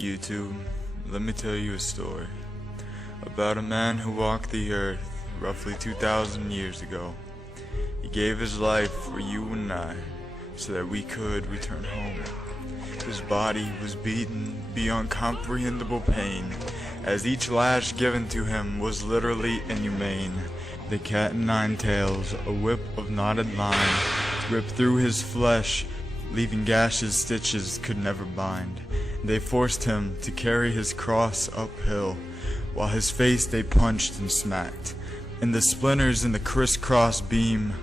YouTube, let me tell you a story about a man who walked the earth roughly 2,000 years ago. He gave his life for you and I so that we could return home. His body was beaten beyond comprehensible pain, as each lash given to him was literally inhumane. The cat and nine tails, a whip of knotted line, ripped through his flesh, leaving gashes stitches could never bind. They forced him to carry his cross uphill, while his face they punched and smacked, and the splinters in the crisscross beam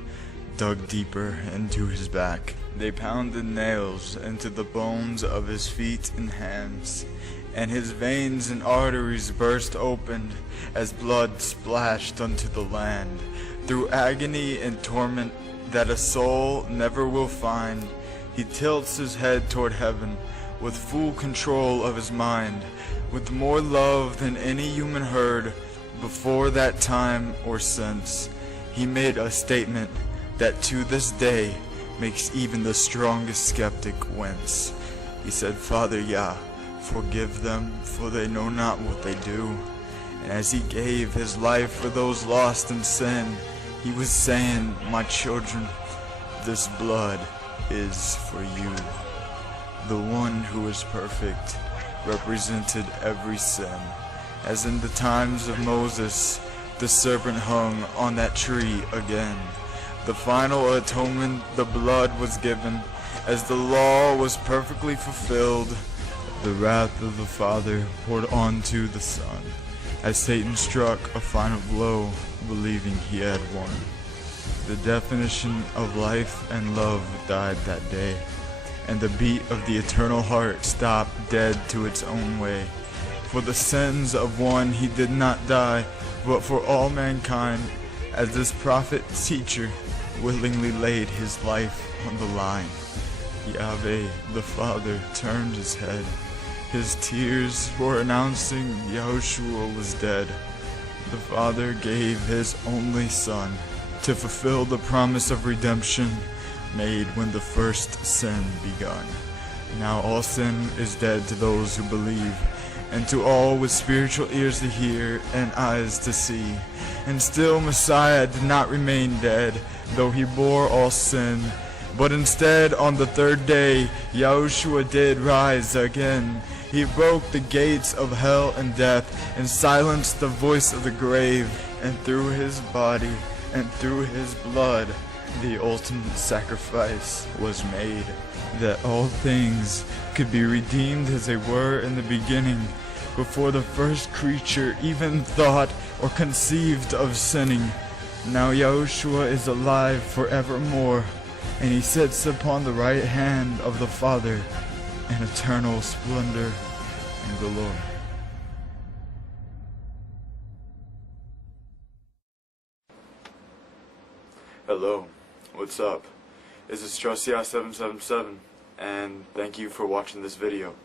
dug deeper into his back. They pounded nails into the bones of his feet and hands, and his veins and arteries burst open as blood splashed onto the land. Through agony and torment that a soul never will find, he tilts his head toward heaven with full control of his mind, with more love than any human heard before that time or since. He made a statement that to this day makes even the strongest skeptic wince. He said, "Father Yah, forgive them, for they know not what they do." And as he gave his life for those lost in sin, he was saying, "My children, this blood is for you." The one who is perfect represented every sin, as in the times of Moses, the serpent hung on that tree again. The final atonement, the blood was given, as the law was perfectly fulfilled. The wrath of the Father poured onto the Son, as Satan struck a final blow, believing he had won. The definition of life and love died that day, and the beat of the eternal heart stopped dead to its own way. For the sins of one he did not die, but for all mankind, as this prophet teacher willingly laid his life on the line. Yahweh the Father turned his head. His tears were announcing Yahushua was dead. The Father gave his only Son to fulfill the promise of redemption made when the first sin begun. Now all sin is dead to those who believe, and to all with spiritual ears to hear and eyes to see. And still Messiah did not remain dead, though he bore all sin. But instead, on the third day, Yahushua did rise again. He broke the gates of hell and death, and silenced the voice of the grave. And through his body and through his blood, the ultimate sacrifice was made, that all things could be redeemed as they were in the beginning, before the first creature even thought or conceived of sinning. Now Yahushua is alive forevermore, and he sits upon the right hand of the Father in eternal splendor and glory. Hello, what's up? This is TRUSTYAH777, and thank you for watching this video.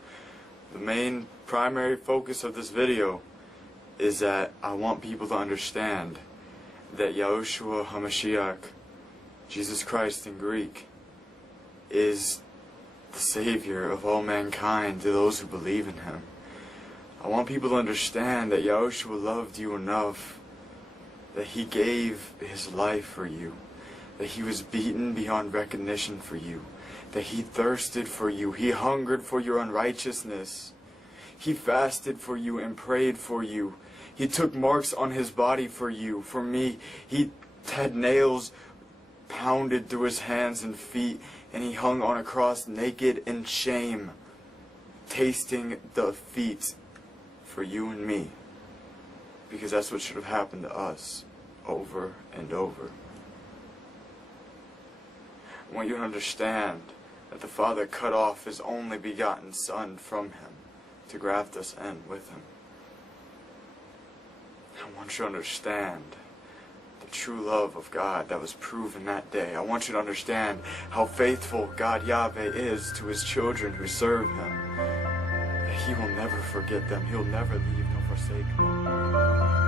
The main primary focus of this video is that I want people to understand that Yahushua HaMashiach, Jesus Christ in Greek, is the Savior of all mankind to those who believe in Him. I want people to understand that Yahushua loved you enough that He gave His life for you, that He was beaten beyond recognition for you, that He thirsted for you, He hungered for your unrighteousness, He fasted for you and prayed for you, He took marks on His body for you, for me. He had nails pounded through His hands and feet, and He hung on a cross naked in shame, tasting defeat for you and me, because that's what should have happened to us over and over. I want you to understand that the Father cut off His only begotten Son from Him to graft us in with Him. I want you to understand the true love of God that was proven that day. I want you to understand how faithful God Yahweh is to His children who serve Him. He will never forget them. He'll never leave nor forsake them.